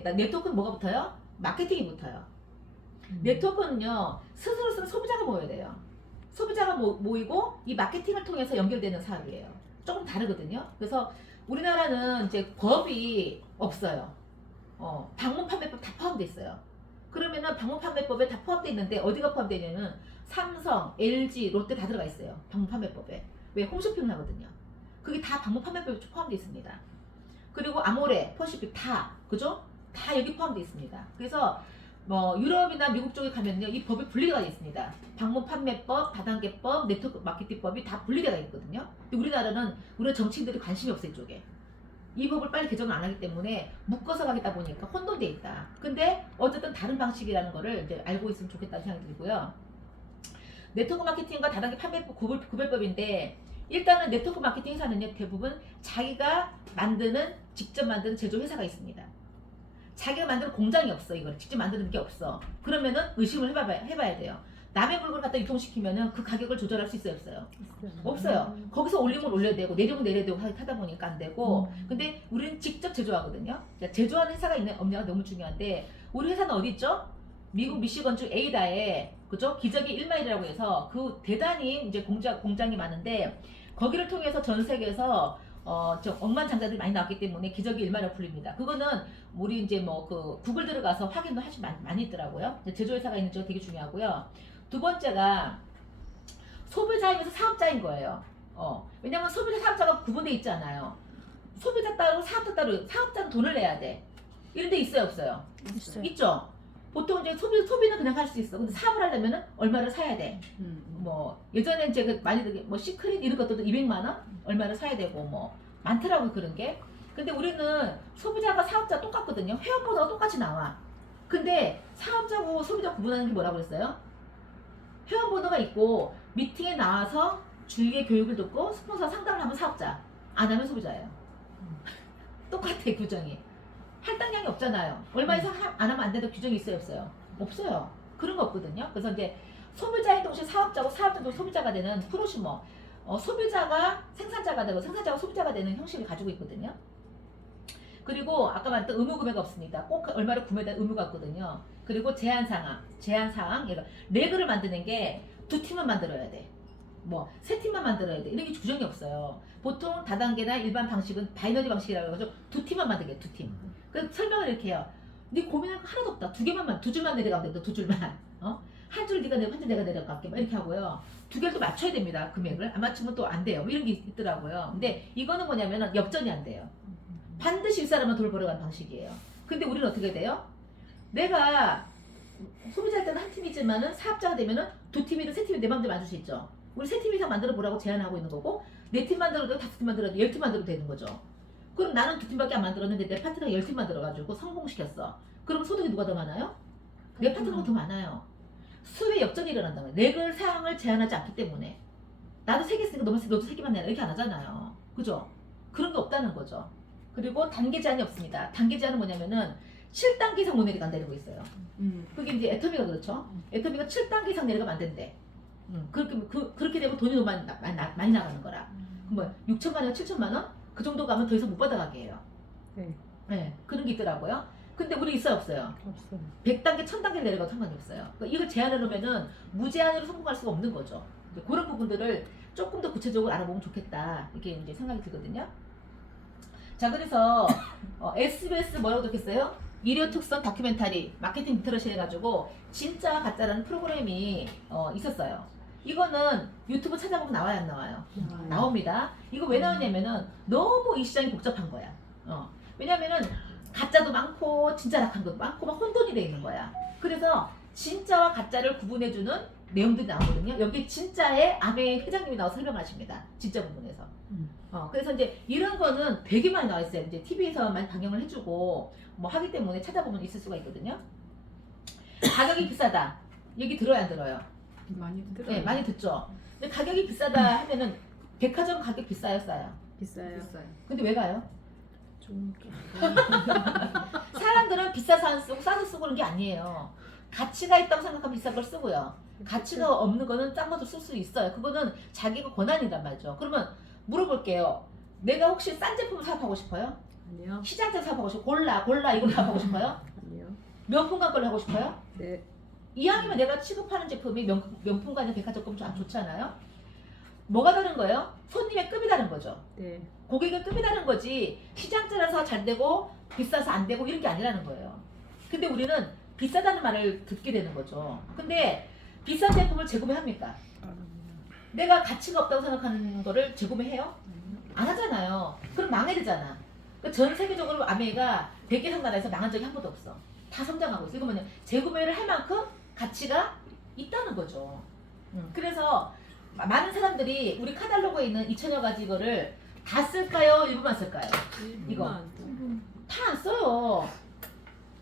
네트워크는 뭐가 붙어요? 마케팅이 붙어요. 네트워크는요, 스스로 쓰는 소비자가 모여야 돼요. 소비자가 모이고 이 마케팅을 통해서 연결되는 사업이에요. 조금 다르거든요. 그래서 우리나라는 이제 법이 없어요. 방문 판매법 다 포함되어 있어요. 그러면은 방문 판매법에 다 포함되어 있는데 어디가 포함되어 있냐면 삼성, LG, 롯데 다 들어가 있어요. 방문 판매법에. 왜? 홈쇼핑을 하거든요. 그게 다 방문 판매법에 포함되어 있습니다. 그리고 아모레, 퍼시픽 다, 그죠? 다 여기 포함되어 있습니다. 그래서 뭐 유럽이나 미국 쪽에 가면요, 이 법이 분리되어 있습니다. 방문 판매법, 다단계법, 네트워크 마케팅법이 다 분리되어 있거든요. 근데 우리나라는 우리 정치인들이 관심이 없어요, 이쪽에. 이 법을 빨리 개정을 안 하기 때문에 묶어서 가겠다 보니까 혼돈돼 있다. 근데 어쨌든 다른 방식이라는 거를 이제 알고 있으면 좋겠다는 생각이 들고요. 네트워크 마케팅과 다단계 판매법 구별법인데, 일단은 네트워크 마케팅 회사는요, 대부분 자기가 만드는, 직접 만드는 제조 회사가 있습니다. 자기가 만드는 공장이 없어. 이걸 직접 만드는 게 없어. 그러면은 의심을 해봐야 돼요. 남의 물건을 갖다 유통시키면은 그 가격을 조절할 수 있어요, 없어요? 없어요. 거기서 올리면 올려야 되고 내리면 내려야 되고 하다 보니까 안 되고. 근데 우리는 직접 제조하거든요. 그러니까 제조하는 회사가 없냐가 너무 중요한데, 우리 회사는 어디 있죠? 미국 미시건주 에이다에, 그죠? 기적의 1마일이라고 해서 그 대단히 이제 공장이 많은데, 거기를 통해서 전 세계에서 억만장자들이 많이 나왔기 때문에 기적의 1마일이라고 불립니다. 그거는 우리 이제 뭐 그 구글 들어가서 확인도 하시 많이 있더라고요. 제조회사가 있는 쪽 되게 중요하고요. 두 번째가 소비자이면서 사업자인 거예요. 왜냐면 소비자 사업자가 구분돼 있잖아요. 소비자 따로 사업자 따로. 사업자는 돈을 내야 돼. 이런 데 있어요, 없어요? 있죠. 보통 이제 소비는 그냥 할 수 있어. 근데 사업을 하려면은 얼마를 사야 돼. 뭐 예전에 이제 많이 뭐 시크릿 이런 것들도 200만 원 얼마를 사야 되고 뭐 많더라고요, 그런 게. 근데 우리는 소비자가 사업자 똑같거든요. 회원번호가 똑같이 나와. 근데 사업자고 소비자 구분하는 게 뭐라고 그랬어요? 회원번호가 있고 미팅에 나와서 주위의 교육을 듣고 스폰서 상담을 하면 사업자, 안 하면 소비자예요. 똑같아, 규정이. 할당량이 없잖아요. 얼마 이상 안 하면 안 된다는 규정이 있어요, 없어요? 없어요. 그런 거 없거든요. 그래서 이제 소비자인 동시에 사업자고 사업자도 소비자가 되는 프로슈머, 소비자가 생산자가 되고 생산자가 소비자가 되는 형식을 가지고 있거든요. 그리고 아까 말했던 의무 구매가 없습니다. 꼭 얼마를 구매할 의무가 없거든요. 그리고 제한사항, 그러니까 레그를 만드는 게 두 팀만 만들어야 돼. 뭐 세 팀만 만들어야 돼. 이런 게 규정이 없어요. 보통 다단계나 일반 방식은 바이너리 방식이라고 해서 두 팀만 만들게, 두 팀. 그래서 설명을 이렇게 해요. 네 고민할 거 하나도 없다. 두 줄만 내려가면 돼. 두 줄만. 한 줄 네가 내고 한 줄 내가 내려갈게. 막 이렇게 하고요. 두 개를 또 맞춰야 됩니다. 금액을. 안 맞추면 또 안 돼요. 뭐 이런 게 있더라고요. 근데 이거는 뭐냐면은 역전이 안 돼요. 반드시 윗사람은 돌 벌어가는 방식이에요. 근데 우리는 어떻게 돼요? 내가 소비자일 때는 한 팀이지만은 사업자가 되면은 두 팀이든 세 팀이든 내 마음대로 만들 수 있죠. 우리 세 팀 이상 만들어 보라고 제안하고 있는 거고, 네 팀 만들어도 다섯 팀 만들어도 10팀 만들어도 되는 거죠. 그럼 나는 두 팀밖에 안 만들었는데 내 파트너가 10팀 만들어가지고 성공시켰어. 그럼 소득이 누가 더 많아요? 내 파트너가 더 많아요. 수의 역전이 일어난다는 거예요. 레글 사항을 제한하지 않기 때문에. 나도 세 개 쓰니까 너도 세 개만 내라, 이렇게 안 하잖아요. 그죠? 그런 게 없다는 거죠. 그리고 단계 제한이 없습니다. 단계 제한은 뭐냐면은 7단계 이상 못 내려간다 이러고 있어요. 그게 이제 애터미가 그렇죠. 애터미가 7단계 이상 내려가면 안 된대. 그렇게 되면 돈이 너무 많이 나가는 거라. 뭐 6천만 원, 7천만 원? 그 정도 가면 더 이상 못 받아가게 해요. 네, 그런 게 있더라고요. 근데 우리 있어요, 없어요? 없어요. 100단계, 1000단계 내려가도 상관이 없어요. 그러니까 이걸 제한해 놓으면은 무제한으로 성공할 수가 없는 거죠. 이제 그런 부분들을 조금 더 구체적으로 알아보면 좋겠다, 이렇게 이제 생각이 들거든요. 자, 그래서 SBS 뭐라고 적혔어요? 일요 특선 다큐멘터리 마케팅 리터러시 해가지고 진짜 가짜라는 프로그램이 있었어요. 이거는 유튜브 찾아보면 나와요, 안 나와요? 나옵니다. 이거 왜 나오냐면은 너무 이 시장이 복잡한 거야. 왜냐면은 가짜도 많고 진짜 낙한 것도 많고 막 혼돈이 돼 있는 거야. 그래서 진짜와 가짜를 구분해주는 내용들이 나오거든요. 여기 진짜의 아베 회장님이 나와서 설명하십니다. 진짜 부분에서. 그래서 이제 이런 거는 되게 많이 나와 있어요. 이제 TV에서 많이 방영을 해주고 뭐 하기 때문에 찾아보면 있을 수가 있거든요. 가격이 비싸다. 얘기 들어요, 안 들어요? 많이 들어요. 네, 많이 듣죠. 근데 가격이 비싸다 하면은 백화점 가격 비싸요, 싸요? 비싸요. 근데 왜 가요? 좋으니까. 사람들은 비싸서 안 쓰고 싸서 쓰고 그런 게 아니에요. 가치가 있다고 생각하면 비싼 걸 쓰고요. 가치가 없는 거는 싼 것도 쓸 수 있어요. 그거는 자기가 권한이란 말이죠. 그러면 물어볼게요. 내가 혹시 싼 제품을 사업하고 싶어요? 아니요. 시장에서 사보고 싶어. 골라 이걸로 사보고 싶어요? 아니요. 명품관 걸로 하고 싶어요? 네. 이왕이면 내가 취급하는 제품이 명품관이나 백화점 좀 안 좋잖아요. 뭐가 다른 거예요? 손님의 급이 다른 거죠. 네. 고객의 급이 다른 거지. 시장짜라서 잘 되고 비싸서 안 되고 이런 게 아니라는 거예요. 근데 우리는 비싸다는 말을 듣게 되는 거죠. 근데 비싼 제품을 재구매합니까? 내가 가치가 없다고 생각하는 거를 재구매해요? 안 하잖아요. 그럼 망해야 되잖아. 그러니까 전 세계적으로 아메가 100개 이상 나라에서 망한 적이 한 번도 없어. 다 성장하고 있어. 이거는 재구매를 할 만큼 가치가 있다는 거죠. 그래서 많은 사람들이 우리 카탈로그에 있는 2,000여 가지 이거를 다 쓸까요? 일부만 쓸까요? 이거. 다 안 써요.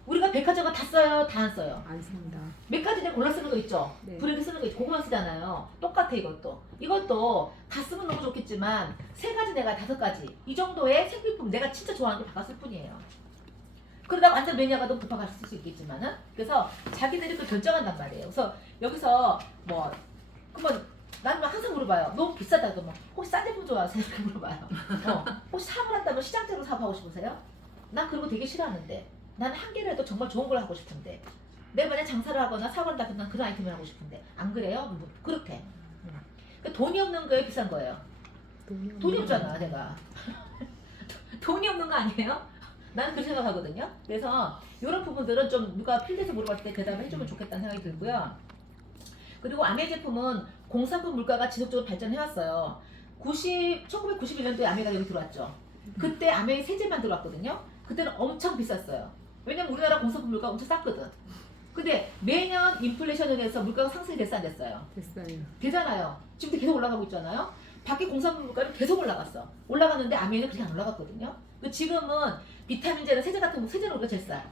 우리가 백화점가 다 써요? 다 안 써요? 안 씁니다. 몇 가지 내가 골라 쓰는 거 있죠? 네. 브랜드 쓰는 거 있죠? 그거만 쓰잖아요. 똑같아 이것도. 이것도 다 쓰면 너무 좋겠지만 3가지 내가 5가지 이 정도의 생필품 내가 진짜 좋아하는 걸 바꿨을 뿐이에요. 그러다 완전 매니아가 너무 급하게 쓸 수 있겠지만은 그래서 자기들이 그 결정한단 말이에요. 그래서 여기서 뭐 그러면 나는 항상 물어봐요. 너무 비싸다 그러면 혹시 싼 제품 좋아하세요? 이렇게 물어봐요. 혹시 사고 한다면 시장제로 사업하고 싶으세요? 난 그런 거 되게 싫어하는데 나는 한 개라도 정말 좋은 걸 하고 싶은데 내가 만약 장사를 하거나 사고 한다 그러면 그런 아이템을 하고 싶은데 안 그래요? 뭐 그렇게 그러니까 돈이 없는 거에 비싼 거예요. 돈이 없잖아 내가. 돈이 없는 거 아니에요? 나는 그렇게 생각하거든요. 그래서 이런 부분들은 좀 누가 필드에서 물어봤을 때 대답을 해주면 좋겠다는 생각이 들고요. 그리고 아메 제품은 공산품 물가가 지속적으로 발전해왔어요. 1991년도에 아메가 여기 들어왔죠. 그때 아메 세제만 들어왔거든요. 그때는 엄청 비쌌어요. 왜냐면 우리나라 공산품 물가가 엄청 쌌거든. 근데 매년 인플레이션에 의해서 물가가 상승이 됐어 안 됐어요? 됐어요. 되잖아요. 지금도 계속 올라가고 있잖아요. 밖에 공산품 물가는 계속 올라갔어. 올라갔는데 아메는 그렇게 안 올라갔거든요. 지금은 비타민제나 세제 같은 거 세제는 우리가 제일 싸요.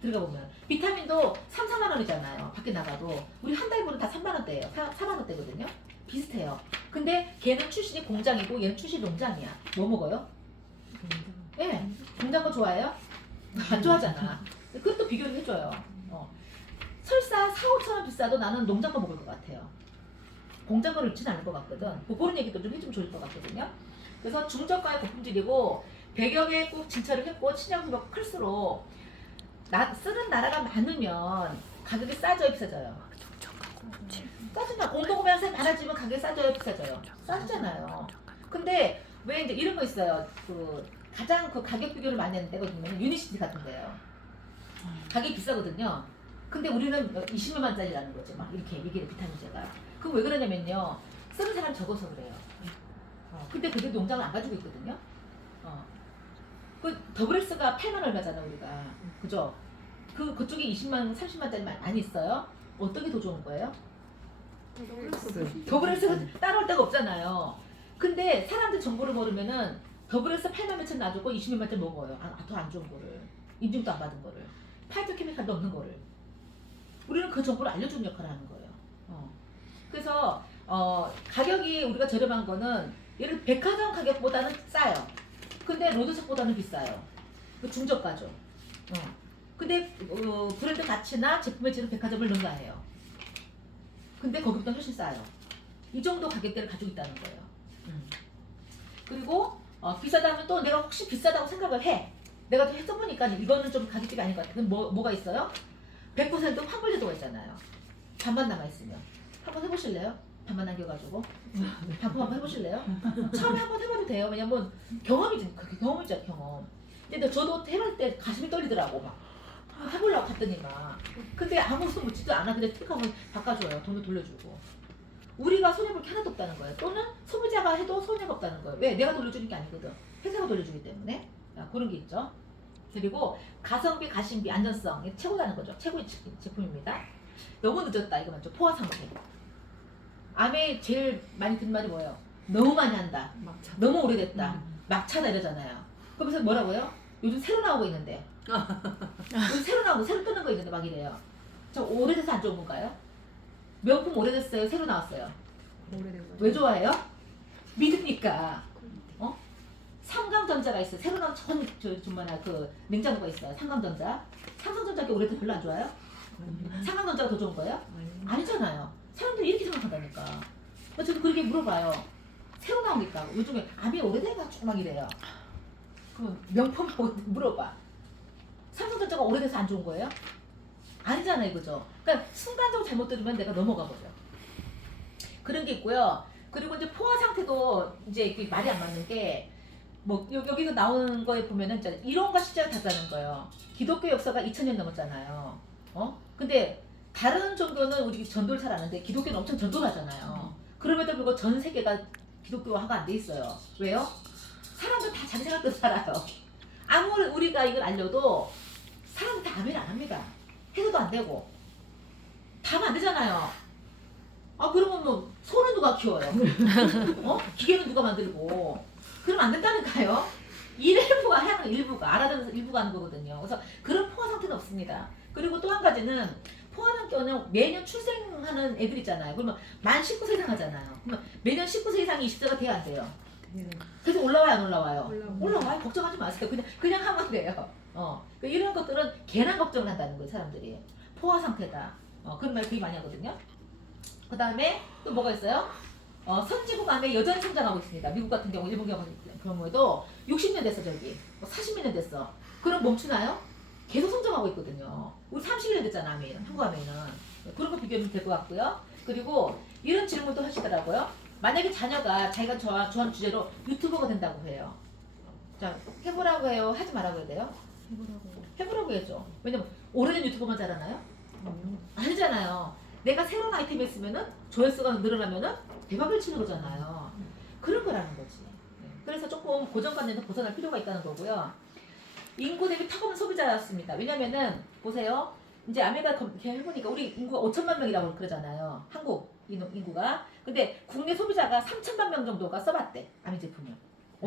들어가 보면 비타민도 3, 4만 원이잖아요. 밖에 나가도 우리 한 달분은 다 3만 원대예요. 4만 원대거든요. 비슷해요. 근데 걔는 출신이 공장이고 얘는 출신이 농장이야. 뭐 먹어요? 예, 네. 공장 거 좋아해요? 안 좋아하잖아. 그것도 비교를 해줘요. 설사 4, 5천 원 비싸도 나는 농장 거 먹을 것 같아요. 공장 거를 넣지는 않을 것 같거든. 그런 얘기도 좀 해주면 좋을 것 같거든요. 그래서 중저가의 고품질이고 배경에 꼭 진찰을 했고 친환경수가 클수록 쓰는 나라가 많으면 가격이 싸져요 비싸져요? 싸진다. 공동구매하는 사람이 많아지면 가격이 싸져요 비싸져요? 싸지잖아요. 근데 왜 이제 이런 거 있어요. 가장 가격 비교를 많이 하는 데거든요. 유니시티 같은 데요. 가격이 비싸거든요. 근데 우리는 20만 원짜리라는 거죠. 막 이렇게 얘기를 비타민제가. 그럼 왜 그러냐면요. 쓰는 사람이 적어서 그래요. 근데 그게 농장을 안 가지고 있거든요. 그 더블엑스가 8만 얼마잖아 우리가. 그죠? 그쪽에 20만, 30만짜리 많이 있어요. 어떤 게 더 좋은 거예요? 더블엑스가 따라올 데가 없잖아요. 근데 사람들 정보를 모르면은 더블엑스 8만 몇천 놔주고 20만짜리 먹어요. 더 안 좋은 거를. 인증도 안 받은 거를. 파이토케미칼도 없는 거를. 우리는 그 정보를 알려주는 역할을 하는 거예요. 그래서 가격이 우리가 저렴한 거는 예를 들어 백화점 가격보다는 싸요. 근데 로드샵보다는 비싸요. 그 중저가죠. 근데 브랜드 가치나 제품의 질은 백화점을 능가해요. 근데 거기보다 훨씬 싸요. 이 정도 가격대를 가지고 있다는 거예요. 그리고 비싸다면 또 내가 혹시 비싸다고 생각을 해. 내가 또 해서보니까 이거는 좀 가격대가 아닌 것 같아. 그럼 뭐가 있어요? 100% 환불 제도가 있잖아요. 반만 남아있으면. 한번 해보실래요? 반만 남겨가지고. 반품 한번 해보실래요? 처음에 한번 해봐도 돼요. 왜냐면 경험이지. 그게 경험이죠, 경험. 근데 저도 해볼 때 가슴이 떨리더라고. 막. 해보려고 갔더니만. 근데 아무것도 묻지도 않아. 그냥 틱 하면 바꿔줘요. 돈을 돌려주고. 우리가 손해볼 게 하나도 없다는 거예요. 또는 소비자가 해도 손해가 없다는 거예요. 왜? 내가 돌려주는 게 아니거든. 회사가 돌려주기 때문에. 그런 게 있죠. 그리고 가성비, 가심비, 안전성 최고라는 거죠. 최고의 제품입니다. 너무 늦었다. 이거 맞죠? 포화 상품. 아메 제일 많이 듣는 말이 뭐예요? 너무 많이 한다. 막차. 너무 오래됐다. 막차다 이러잖아요. 그러면서 뭐라고요? 요즘 새로 나오고 있는데. 요즘 새로 나오고 새로 뜨는 거 있는데 막 이래요. 저 오래돼서 안 좋은 건가요? 명품 오래됐어요? 새로 나왔어요? 오래된 거죠. 왜 좋아해요? 믿으니까. 삼강전자가 있어요. 새로 나온 그 냉장고가 있어요. 삼강전자. 삼성전자 게 오래돼서 별로 안 좋아요? 삼강전자가 더 좋은 거예요? 아니잖아요. 사람들이 이렇게 생각한다니까. 저도 그렇게 물어봐요. 새로 나오니까 요즘에 아메 오래돼가지고 막 이래요. 그럼 명품하고 물어봐. 삼성전자가 오래돼서 안 좋은 거예요? 아니잖아요, 그죠? 그러니까 순간적으로 잘못 들으면 내가 넘어가 버려. 그런 게 있고요. 그리고 이제 포화 상태도 이제 이게 말이 안 맞는 게 뭐 여기서 나오는 거에 보면은 진짜 이론과 실제가 다르다는 거예요. 기독교 역사가 2000년 넘었잖아요. 근데 다른 종교는 우리 전도를 잘 아는데 기독교는 엄청 전도를 하잖아요. 그럼에도 불구하고 전 세계가 기독교화가 안 돼 있어요. 왜요? 사람들 다 자기 생각대로 살아요. 아무리 우리가 이걸 알려도 사람들 다 아멘 안 합니다. 해서도 안 되고 다 하면 안 되잖아요. 그러면 뭐 소는 누가 키워요? 기계는 누가 만들고? 그러면 안 된다니까요. 일부가 하는 일부가 알아듣는 일부가 하는 거거든요. 그래서 그런 포화 상태는 없습니다. 그리고 또 한 가지는 포화는 경우는 매년 출생하는 애들 있잖아요. 그러면 만 19세 이상 하잖아요. 그러면 매년 19세 이상이 20세가 돼야 안 돼요. 그래서 올라와요, 안 올라와요? 올라와요. 걱정하지 마세요. 그냥 하면 돼요. 그러니까 이런 것들은 괜한 걱정을 한다는 거예요, 사람들이. 포화 상태다. 그런 말 되게 많이 하거든요. 그 다음에 또 뭐가 있어요? 선진국 안에 여전히 성장하고 있습니다. 미국 같은 경우, 일본 경우에도 60년 됐어, 저기. 40몇 년 됐어. 그럼 멈추나요? 계속 성장하고 있거든요. 우리 30년 됐잖아, 아메이는. 한국 아메이는. 그런 거 비교하면 될 것 같고요. 그리고 이런 질문도 하시더라고요. 만약에 자녀가 자기가 좋아하는 주제로 유튜버가 된다고 해요. 자, 해보라고 해요? 하지 말라고 해야 돼요? 해보라고 해야죠. 왜냐면 오래된 유튜버만 잘하나요? 아니잖아요. 내가 새로운 아이템이 있으면은 조회수가 늘어나면은 대박을 치는 거잖아요. 그런 거라는 거지. 그래서 조금 고정관념에서 벗어날 필요가 있다는 거고요. 인구 대비 턱없는 소비자였습니다. 왜냐면은 보세요. 이제 아메리카 이렇게 해보니까 우리 인구가 5천만 명이라고 그러잖아요. 한국 인구가. 근데 국내 소비자가 3천만 명 정도가 써봤대. 아메 제품을.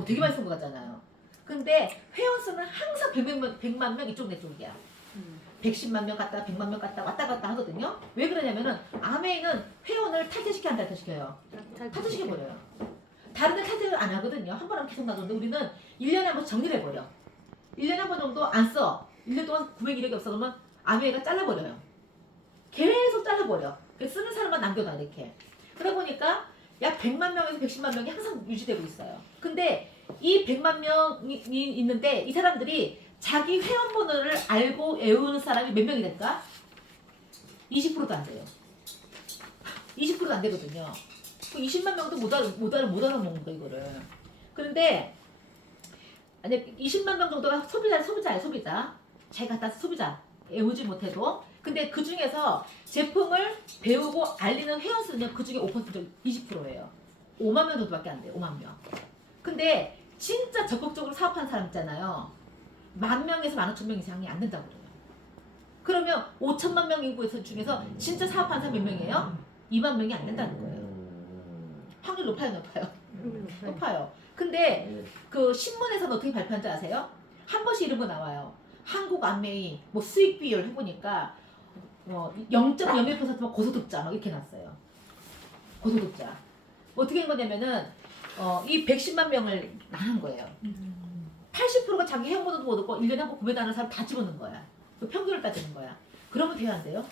되게 많이 쓴 것 같잖아요. 근데 회원수는 항상 100만 명 이쪽 내 쪽이야. 110만 명 갔다 100만 명 갔다 왔다 갔다 하거든요. 왜 그러냐면은 아메이는 회원을 탈퇴시켜 안 탈퇴시켜요? 탈퇴시켜버려요. 다른 데 탈퇴를 안 하거든요. 한 번 하면 계속 나오는데 우리는 1년에 한 번 정리를 해버려. 1년에 한 번 정도 안 써. 1년 동안 구매 이력이 없어 그러면 아메이가 잘라버려요. 계속 잘라버려. 쓰는 사람만 남겨놔 이렇게. 그러다 보니까 약 100만 명에서 110만 명이 항상 유지되고 있어요. 근데 이 100만 명이 있는데 이 사람들이 자기 회원번호를 알고 외우는 사람이 몇 명이 될까? 20%도 안 돼요. 20%도 안 되거든요. 20만 명도 못 알아먹는 거 이거를. 그런데 아니 20만 명 정도가 소비자예요, 소비자. 잘 갖다 소비자. 외우지 못해도. 근데 그 중에서 제품을 배우고 알리는 회원 수는 그 중에 5% 20%예요. 5만 명 정도밖에 안 돼요. 5만 명. 근데 진짜 적극적으로 사업하는 사람 있잖아요. 10,000명에서 15,000명 이상이 안 된다고 그래요. 그러면 5천만 명 인구 중에서 진짜 사업하는 사람 몇 명이에요? 2만 명이 안 된다는 거예요. 확률 높아요? 높아요. 근데 그 신문에서는 어떻게 발표한지 아세요? 한 번씩 이런 거 나와요. 한국 안메이 뭐 수익 비율 해보니까 0.01% 고소득자 막 이렇게 났어요. 고소득자. 어떻게 된 거냐면은 이 110만 명을 나눈 거예요. 80%가 자기 회원번호도 못 얻고 1년에 한 번 구매하는 사람 다 집어넣는 거야. 그 평균을 따지는 거야. 그러면 돼야 안 돼요?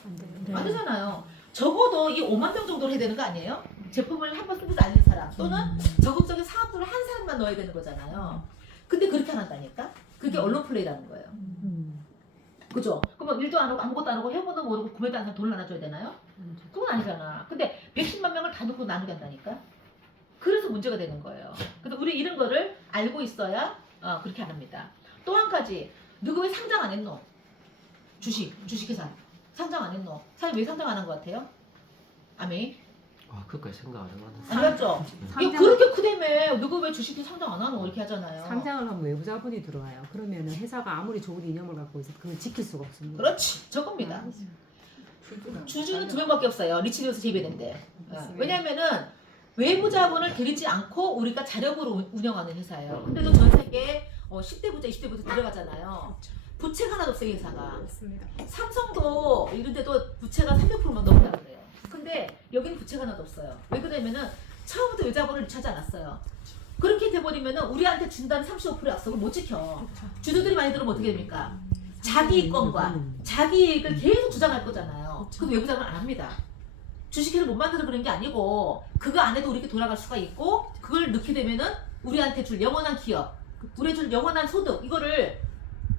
안 되잖아요. 적어도 이 5만 명 정도를 해야 되는 거 아니에요? 제품을 한 번 쓰면서 알린 사람 또는 적극적인 사업들을 한 사람만 넣어야 되는 거잖아요. 근데 그렇게 안 한다니까? 그게 언론 플레이라는 거예요. 그죠? 그러면 일도 안 하고 아무것도 안 하고 회원번호 모르고 구매도 안 하고 돈을 나눠줘야 되나요? 그건 아니잖아. 근데 110만 명을 다 놓고 나누게 한다니까? 그래서 문제가 되는 거예요. 그래서 우리 이런 거를 알고 있어야 그렇게 안 합니다. 또 한 가지, 누구 왜 상장 안 했노? 주식회사 상장 안 했노? 사장님 왜 상장 안 한 것 같아요? 아메이? 그것까지 생각 안 해봤는데. 안 맞죠? 이거 그렇게 크다며 누구 왜 주식회사 상장 안 하노? 이렇게 하잖아요. 상장을 하면 외부자본이 들어와요. 그러면 회사가 아무리 좋은 이념을 갖고 있어도 그걸 지킬 수가 없습니다. 그렇지, 저겁니다. 주주는 2명밖에 없어요. 리치리우스 재배된데. 왜냐면은 외부 자본을 들이지 않고 우리가 자력으로 운영하는 회사예요. 근데도 전 세계 10대 부자, 20대 부자 들어가잖아요. 부채가 하나도 없어요, 회사가. 맞습니다. 삼성도 이런 데도 부채가 300%만 넘는다 그래요. 근데 여기는 부채가 하나도 없어요. 왜 그러냐면은 처음부터 외자본을 유치하지 않았어요. 그렇게 돼버리면은 우리한테 준다는 35% 약속을 못 지켜. 주주들이 많이 들으면 어떻게 됩니까? 자기 이권과 자기 이익을 계속 주장할 거잖아요. 그럼 외부자본을 안 합니다. 주식회사를 못 만들어 그런 게 아니고 그거 안에도 우리가 돌아갈 수가 있고 그걸 넣게 되면은 우리한테 줄 영원한 기업 우리의 줄 영원한 소득 이거를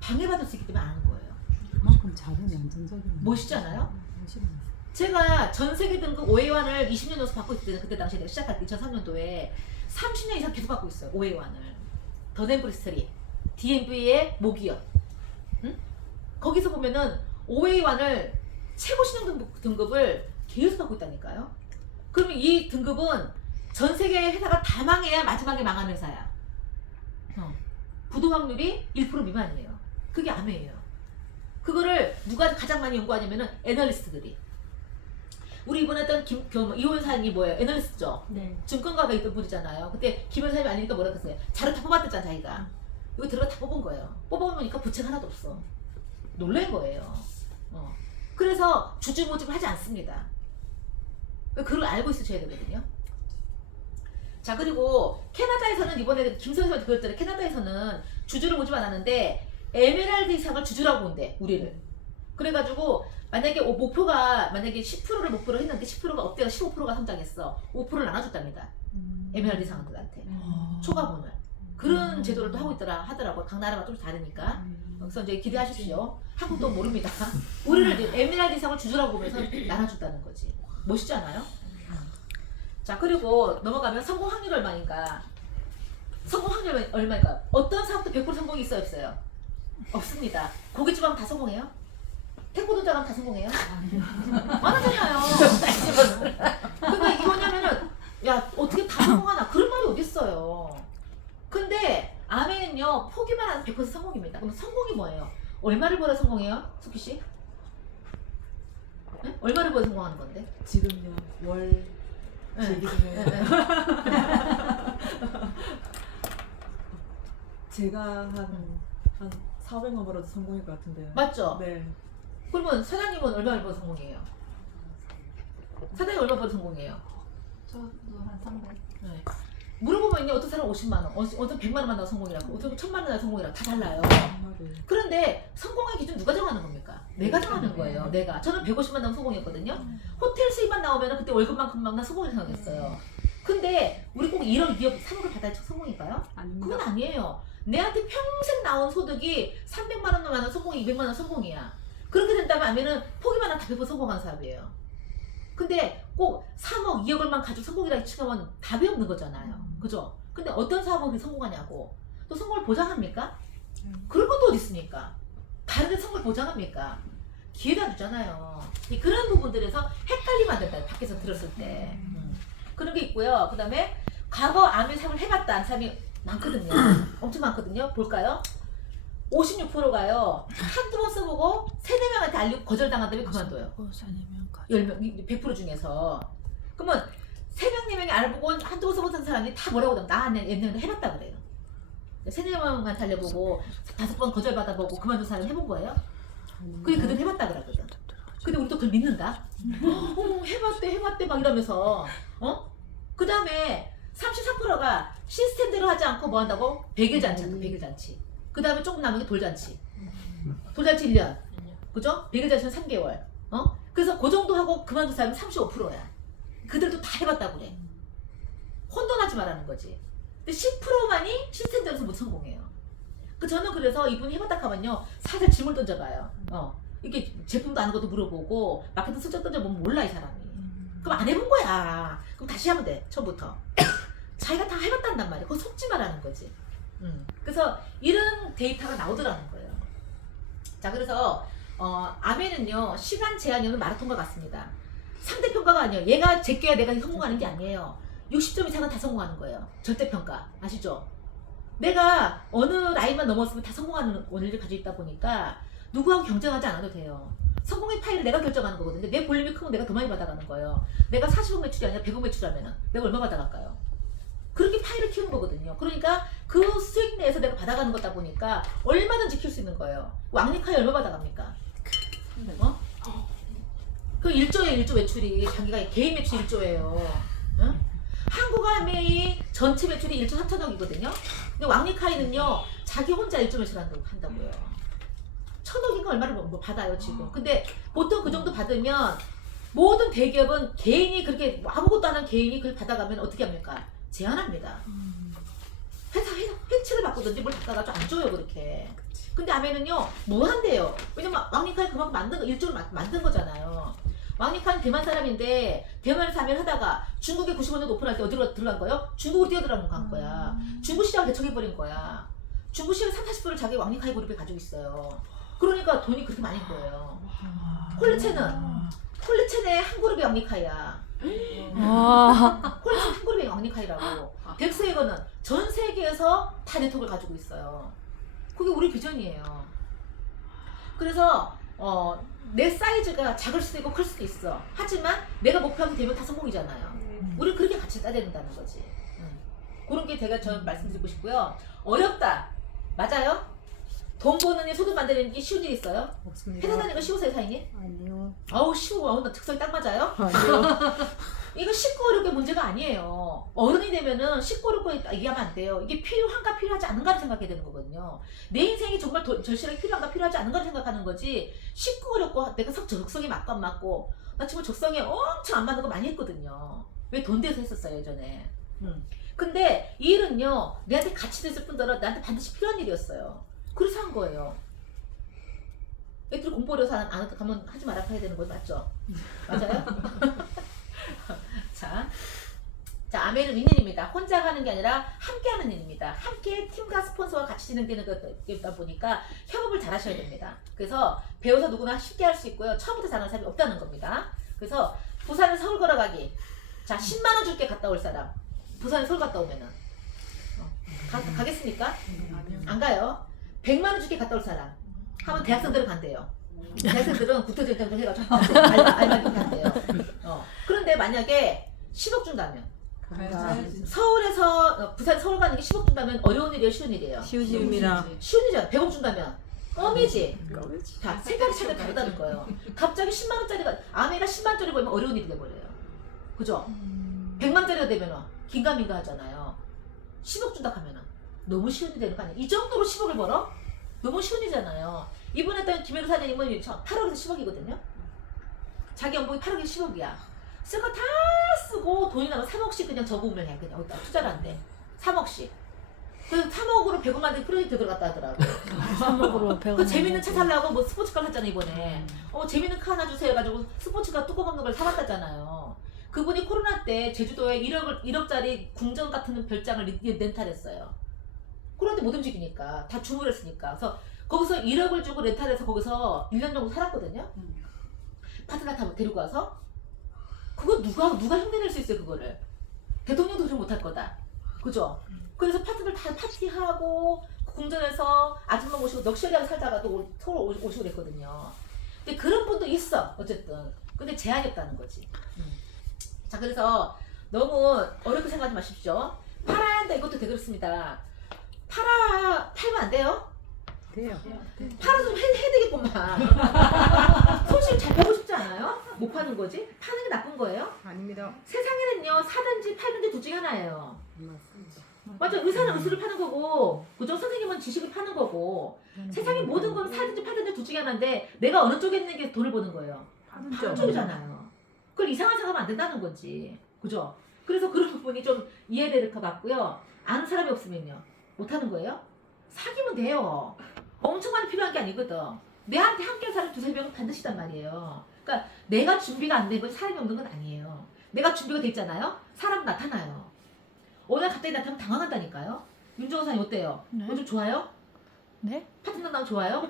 방해받을 수 있기 때문에 아는 거예요. 그만큼 자본이 안정적이에요. 멋있지 않아요? 멋있어요. 제가 전 세계 등급 OA1을 20년 넘어서 받고 있을 때는 그때 당시에 내가 시작할 때 2003년도에 30년 이상 계속 받고 있어요. OA1을. 더덴브리스트리, DMV의 모기업. 응? 거기서 보면은 OA1을 최고 신용 등급을 계속 받고 있다니까요. 그러면 이 등급은 전 세계 회사가 다 망해야 마지막에 망하는 회사야. 부도 확률이 1% 미만이에요. 그게 암회예요. 그거를 누가 가장 많이 연구하냐면은 애널리스트들이. 우리 이번에 했던 이호연 사장이 뭐예요? 애널리스트죠? 네. 증권가가 있던 분이잖아요. 그때 김현 사장이 아니니까 뭐라 그랬어요? 자료 다 뽑았댔잖아 자기가. 이거 들어가 다 뽑은 거예요. 뽑아보니까 부채가 하나도 없어. 놀란 거예요. 그래서 주주 모집을 하지 않습니다. 그걸 알고 있으셔야 되거든요. 자, 그리고 캐나다에서는 이번에 김선생님한테 그랬잖아요. 캐나다에서는 주주를 모집 안 하는데 에메랄드 이상을 주주라고 본대, 우리를. 그래가지고 만약에 목표가 만약에 10%를 목표로 했는데 10%가 업대가 15%가 성장했어. 5%를 나눠줬답니다. 에메랄드 이상들한테 초과분을. 그런 제도를 또 하고 하더라고요. 각 나라가 좀 다르니까. 그래서 이제 기대하십시오. 한국도 모릅니다. 우리를 이제 에메랄드 이상을 주주라고 보면서 나눠줬다는 거지. 멋있지 않아요? 자, 그리고 넘어가면 성공 확률 얼마인가? 성공 확률 얼마인가? 어떤 사업도 100% 성공이 있어요, 없어요? 없습니다. 고깃집 하면 다 성공해요? 태권도장 하면 다 성공해요? 안 하잖아요. 그러니까 이게 뭐냐면은 야, 어떻게 다 성공하나? 그런 말이 어딨어요. 근데 암에는요, 포기만 하면 100% 성공입니다. 그럼 성공이 뭐예요? 얼마를 벌어 성공해요? 수키 씨? 네? 얼마를 벌어 성공하는 건데? 지금요 월 네. 기준에 네. 제가 한 400만 벌어도 성공일 것 같은데요. 맞죠? 네. 그러면 사장님은 얼마를 벌어 성공해요? 사장님 얼마 벌어 성공해요? 저도 한 300. 네. 물어보면요, 어떤 사람은 50만 원, 어떤 100만 원만 나와 성공이라고, 어떤 1000만 원 나와 성공이라고 다 달라요. 정말요. 그런데 성공의 기준 누가 정하는 겁니까? 내가 정하는 거예요. 내가. 저는 150만 나오면 성공이었거든요. 호텔 수입만 나오면 그때 월급만큼만 나 성공이라고 생각했어요. 근데 우리 꼭 1억, 2억, 3억을 받아야 성공일까요? 아닙니다. 그건 아니에요. 내한테 평생 나온 소득이 300만 원만 성공이 200만 원 성공이야. 그렇게 된다면 아면은 포기만 하면 다 100% 성공한 사업이에요. 근데 꼭 3억, 2억을만 가지고 성공이라고 치면 답이 없는 거잖아요. 그죠? 근데 어떤 사업은 그렇게 성공하냐고. 또 성공을 보장합니까? 그런 것도 어디 있습니까? 다른 데 성공을 보장합니까? 기회도 안 주잖아요. 그런 부분들에서 헷갈리면 안 된다. 밖에서 들었을 때. 그런 게 있고요. 그 다음에 과거 암의 삶을 해봤다는 사람이 많거든요. 엄청 많거든요. 볼까요? 56%가요. 한두 번 써보고 3-4명한테 알리고 거절당한 다음에 그만둬요. 10명, 100% 중에서. 그러면 3명, 4명이 알아보고 한두 번 써본 사람이 다 뭐라고 하면 나 옛날에 해봤다 그래요. 3-4명한테 알려보고 5번 거절받아보고 그만둔 사람이 해본 거예요? 그게 그들 해봤다 그러거든. 근데 우리 또 그걸 믿는다? 해봤대 막 이러면서. 그 다음에 34%가 시스템대로 하지 않고 뭐 한다고? 백일잔치 한다, 백일잔치. 그 다음에 조금 남은 게 돌잔치. 돌잔치 1년. 그죠? 백일잔치는 3개월. 그래서 그 정도 하고 그만둔 사람이 35%야. 그들도 다 해봤다고 그래. 혼돈하지 말라는 거지. 근데 10%만이 시스템대로서 못 성공해요. 저는 그래서 이분이 해봤다 하면요, 살살 질문 던져봐요. 이게 제품도 아는 것도 물어보고 마케팅 슬쩍 던져보면 몰라 이 사람이. 그럼 안 해본 거야. 그럼 다시 하면 돼, 처음부터. 자기가 다 해봤단단 말이야. 그거 속지 말라는 거지. 그래서 이런 데이터가 나오더라는 거예요. 자, 그래서 암에는요, 시간 제한이 없는 마라톤과 같습니다. 상대평가가 아니에요. 얘가 제껴야 내가 성공하는 게 아니에요. 60점 이상은 다 성공하는 거예요. 절대평가. 아시죠? 내가 어느 라인만 넘었으면 다 성공하는 원리를 가지고 있다 보니까 누구하고 경쟁하지 않아도 돼요. 성공의 파이를 내가 결정하는 거거든요. 내 볼륨이 크면 내가 더 많이 받아가는 거예요. 내가 40억 매출이 아니라 100억 매출하면 내가 얼마 받아갈까요? 그렇게 파이를 키우는 거거든요. 그러니까 그 수익 내에서 내가 받아가는 거다 보니까 얼마든지 키울 수 있는 거예요. 왕리카이 얼마 받아갑니까? 그 1조에 1조 매출이 자기가 개인 매출 1조예요. 응? 한국암의 전체 매출이 1조 3천억이거든요. 근데 왕리카이는요, 자기 혼자 1조 매출 한다고요. 1,000억인가 얼마를 뭐 받아요 지금. 근데 보통 그 정도 받으면 모든 대기업은 개인이 그렇게 아무것도 안 한 개인이 그걸 받아가면 어떻게 합니까? 제한합니다. 회칙을 바꾸든지 뭘 바꿔가지고 안 줘요 그렇게. 근데 아메는요 뭐 한대요. 왜냐면 왕리카이 그만큼 만든 거 일조로 만든 거잖아요. 왕리카이는 대만 사람인데 대만에서 아메를 하다가 중국에 95년 오픈할 때 어디로 들어간 거예요? 중국으로 뛰어들어간 거야. 중국 시장을 개척해버린 거야. 중국 시장 30~40%를 자기 왕리카이 그룹이 가지고 있어요. 그러니까 돈이 그렇게 많은 거예요. 콜리체는 한 그룹이 왕리카이야. 콜리체는 한 그룹이 왕리카이라고. 덱스웨거는 전 세계에서 다 네트워크를 가지고 있어요. 그게 우리 비전이에요. 그래서 내 사이즈가 작을 수도 있고 클 수도 있어. 하지만 내가 목표하게 되면 다 성공이잖아요. 우리 그렇게 같이 따야 된다는 거지. 그런 게 제가 저 말씀드리고 싶고요. 어렵다. 맞아요? 돈 버는 일, 소득 만드는 게 쉬운 일 있어요? 없습니다. 회사 다니는 거 쉬우세요, 사장님? 아니요. 아우 쉬워. 나 특성이 딱 맞아요? 아니요. 이거 쉽고 어렵게 문제가 아니에요. 어른이 되면은 쉽고 어렵고 얘기하면 안 돼요. 이게 필요한가 필요하지 않은가를 생각해야 되는 거거든요. 내 인생이 정말 절실하게 필요한가 필요하지 않은가를 생각하는 거지. 쉽고 어렵고 내가 적성에 맞고 안 맞고 나 지금 적성에 엄청 안 맞는 거 많이 했거든요. 왜 돈 대서 했었어요 예전에. 근데 이 일은요 내한테 같이 됐을 뿐더러 나한테 반드시 필요한 일이었어요. 그래서 한 거예요. 애들 공부 어려서 안 가면 하지 말아 해야 되는 거 맞죠? 맞아요? 자, 아메는 윈윈입니다. 혼자 가는 게 아니라 함께 하는 일입니다. 함께 팀과 스폰서와 같이 진행되는 거다 보니까 협업을 잘 하셔야 됩니다. 그래서 배워서 누구나 쉽게 할 수 있고요. 처음부터 잘하는 사람이 없다는 겁니다. 그래서 부산을 서울 걸어가기. 자, 10만 원 줄게 갔다 올 사람. 부산에 서울 갔다 오면은 가겠습니까? 안 가요. 100만 원 줄게 갔다 올 사람. 하면 대학생들은 간대요. 대학생들은 국토전쟁 해가지고 알바기 한대요. 그런데 만약에 10억 준다면 서울에서 부산 서울 가는 게 10억 준다면 어려운 일이에요, 쉬운 일이에요? 쉬운 일입니다. 쉬운 일이잖아. 100억 준다면 껌이지. 다 생각이 차이가 다르다는 거예요. 갑자기 10만 원짜리가 아메가 10만 원짜리 벌면 어려운 일이 돼버려요. 그죠? 100만 원짜리가 되면은 긴가민가 하잖아요. 10억 준다 하면은 너무 쉬운 일이 되는 거 아니에요? 이 정도로 10억을 벌어? 너무 쉬운 일이잖아요. 이번에 했던 김혜루 사장님은 8억에서 10억이거든요. 자기 연봉이 8억에서 10억이야. 쓸 거 다 쓰고 돈이 나면 3억씩 그냥 저금을 해. 그냥 어디다 투자를 한대. 3억씩. 그래서 3억으로 100억 만든 프로젝트 들어갔다 하더라고. 3억으로 100억. 그 재밌는 차 살라고 뭐 스포츠카 샀잖아 이번에. 재밌는 카 하나 주세요 해가지고 스포츠카 뚜껑 없는 걸 사봤다잖아요. 그분이 코로나 때 제주도에 1억짜리 궁전 같은 별장을 렌탈했어요. 코로나 때 못 움직이니까 다 주물했으니까. 그래서 거기서 1억을 주고 렌탈해서 거기서 1년 정도 살았거든요. 파트너 다 데리고 와서 그거 누가 흉내낼 수 있어요 그거를. 대통령도 그러지 못할 거다. 그죠? 그래서 파트너 다 파티하고 궁전에서 아줌마 모시고 럭셔리하게 살다가 또 서울 오시고 그랬거든요. 근데 그런 분도 있어 어쨌든. 근데 제한이 없다는 거지. 자 그래서 너무 어렵게 생각하지 마십시오. 팔아야 한다 이것도 되게 그렇습니다. 팔면 안 돼요? 돼요. 팔아서 좀 해야 되겠구만. 손실 잘 팔고 싶지 않아요? 못 파는 거지? 파는 게 나쁜 거예요? 아닙니다. 세상에는요 사든지 팔든지 둘 중에 하나예요. 맞습니다. 맞아. 의사는 의술을 파는 거고 그죠? 선생님은 지식을 파는 거고 세상의 모든 건 사든지 팔든지 둘 중에 하나인데 내가 어느 쪽에 있는 게 돈을 버는 거예요? 파는 쪽이잖아요. 그걸 이상한 생각하면 안 된다는 거지. 그죠? 그래서 그런 부분이 좀 이해될 것 같고요. 아는 사람이 없으면요 못하는 거예요? 사귀면 돼요. 엄청 많이 필요한 게 아니거든. 내한테 함께 사는 두세 명은 반드시단 말이에요. 그러니까 내가 준비가 안 되면 사람이 없는 건 아니에요. 내가 준비가 돼 있잖아요. 사람 나타나요. 오늘 갑자기 나타나면 당황한다니까요. 윤정호 사님 어때요? 네. 요즘 좋아요? 네? 파트너 나오면 좋아요?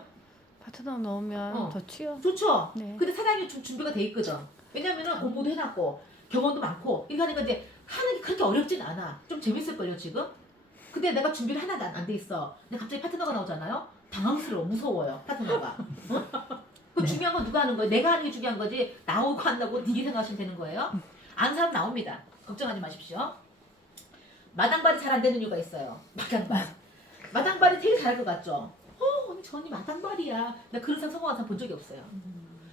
파트너 넣으면 더 튀어. 좋죠? 네. 근데 사장님이 좀 준비가 돼 있거든. 왜냐면은 공부도 해놨고 경험도 많고 이거 하니까 이제 하는 게 그렇게 어렵진 않아. 좀 재밌을걸요 지금? 근데 내가 준비를 하나도 안 돼 있어. 근데 갑자기 파트너가 나오잖아요. 당황스러워, 무서워요 파트너가. 그 중요한 건 누가 하는 거예요? 내가 하는 게 중요한 거지. 나오고 안 나오고 니게 생각하시면 되는 거예요. 아는 사람 나옵니다. 걱정하지 마십시오. 마당발이 잘 안 되는 이유가 있어요. 마당발이 되게 잘할 것 같죠? 언니 저 언니 마당발이야. 나 그런 사람 성공한 사람 본 적이 없어요.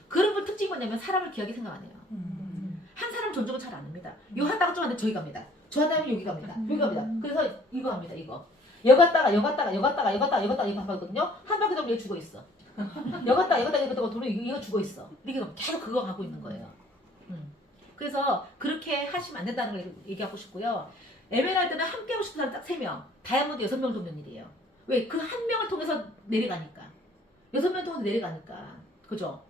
그런 걸 특징이 뭐냐면 사람을 귀하게 생각 안 해요. 한 사람 존중은 잘 안 합니다. 요 하다가 좀 하는데 저기 갑니다. 저 하다가 여기 갑니다. 여기 갑니다. 그래서 이거 합니다. 이거. 여 갔다가 이거 하거든요. 한 바퀴 돌면 얘 죽어 있어. 여 갔다가 돌면 이거 죽어 있어. 이렇게 계속 그거 가고 있는 거예요. 그래서 그렇게 하시면 안 된다는 걸 얘기하고 싶고요. 에메랄드는 함께 하고 싶은 사람 딱 3명, 다이아몬드 6명 돕는 일이에요. 왜? 그 한 명을 통해서 내려가니까. 6명 통해서 내려가니까. 그죠?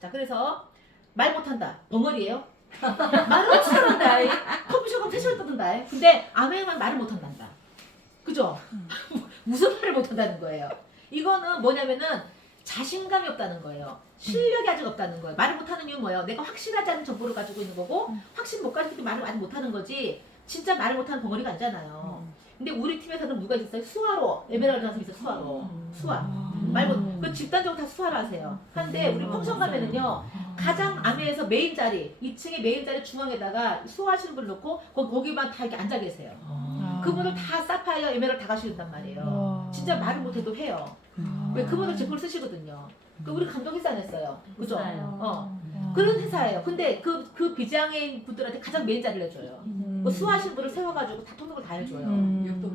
자, 그래서 말 못한다. 벙어리예요. 말을 어떻게 한다. 커피숍 3시간 떠든다. 근데 아메만 말을 못한단다. 그죠? 무슨 말을 못한다는 거예요. 이거는 뭐냐면은 자신감이 없다는 거예요. 실력이 아직 없다는 거예요. 말을 못하는 이유는 뭐예요? 내가 확실하지 않은 정보를 가지고 있는 거고 확신 못 가지고 말을 아직 못하는 거지 진짜 말을 못하는 벙어리가 아니잖아요. 근데 우리 팀에서는 누가 있었어요? 수화로. 에메랄드 선수 있어요. 수화로. 수화. 말고 그 집단적으로 다 수화를 하세요. 하는데 우리 펑션 가면은요 가장 아메에서 메인 자리 2층에 메인 자리 중앙에다가 수화하시는 분을 놓고 거기만 다 이렇게 앉아 계세요. 그분을 다 사파이어 에메랄드 다 가시는단 말이에요. 와. 진짜 말을 못해도 해요. 왜 그분들 제품을 쓰시거든요. 그 우리 감독 회사 냈어요. 그죠? 그런 회사예요. 근데 그 비장애인 분들한테 가장 메인 자리를 해줘요. 그 수화하신 분을 세워가지고 다 통역을 다 해줘요.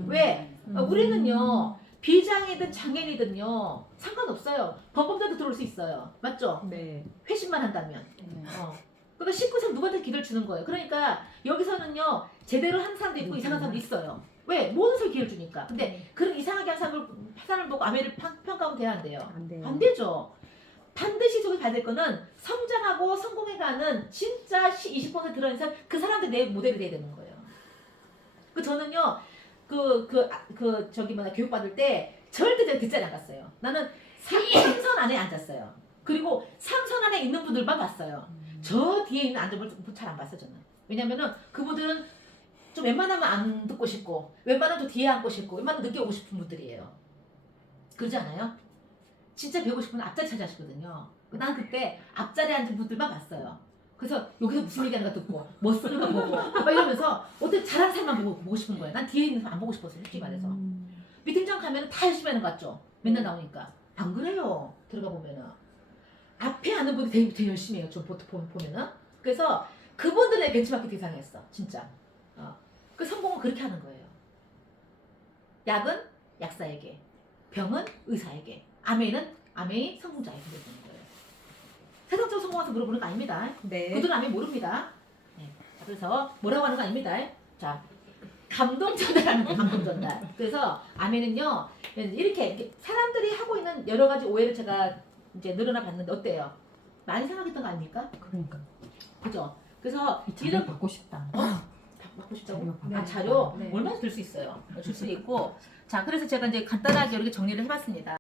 왜? 우리는요 비장애든 장애인이든요 상관없어요. 범법자도 들어올 수 있어요. 맞죠? 네. 회심만 한다면. 그러니까 19세 누구한테 기회를 주는 거예요. 그러니까 여기서는요 제대로 한 사람도 있고 이상한 사람도 있어요. 왜? 모든 사람 기회를 주니까. 근데 그런 이상하게 한 사람을 보고 아메를 평가하면 돼야 안 돼요? 안 돼요. 안 되죠. 반드시 저기 받을 거는 성장하고 성공해가는 진짜 20% 들어있는 사람, 그 사람들 내 모델이 돼야 되는 거예요. 그 저는요, 교육받을 때 절대 제가 뒷자리 안 갔어요. 나는 3선 안에 앉았어요. 그리고 3선 안에 있는 분들만 봤어요. 저 뒤에 있는 앉은 분들 잘 안 봤어요, 저는. 왜냐면은 그분들은 좀 웬만하면 안 듣고 싶고, 웬만하면 또 뒤에 앉고 싶고, 웬만하면 늦게 오고 싶은 분들이에요. 그러지 않아요? 진짜 배우고 싶으면 앞자리 차지하시거든요. 난 그때 앞자리에 앉은 분들만 봤어요. 그래서 여기서 무슨 얘기하는 거 듣고 뭐 쓰는 거 보고 막 이러면서 어떻게 잘하는 사람만 보고 싶은 거예요. 난 뒤에 있는 사람 안 보고 싶었어요. 솔직히 말해서. 미팅장 가면 다 열심히 하는 거 같죠? 맨날 나오니까. 안 그래요. 들어가 보면은. 앞에 아는 분이 되게 열심히 해요. 좀 보면은. 그래서 그분들의 벤치마킹 대상이었어. 진짜. 그 성공은 그렇게 하는 거예요. 약은 약사에게, 병은 의사에게, 아메이는 아메이 성공자에게 물어보는 거예요. 세상적으로 성공해서 물어보는 거 아닙니다. 네. 그들은 아메이 모릅니다. 네. 그래서 뭐라고 하는 거 아닙니다. 자, 감동 전달하는 거, 감동 전달. 그래서 아메는요, 이렇게 사람들이 하고 있는 여러 가지 오해를 제가 이제 늘어나 봤는데 어때요? 많이 생각했던 거 아닙니까? 그러니까. 그죠? 그래서 자료 받고 싶다. 받고 싶다고? 자료 받고 아, 자료 네. 얼마나 줄 수 있어요. 줄 수 있고. 자, 그래서 제가 이제 간단하게 이렇게 정리를 해봤습니다.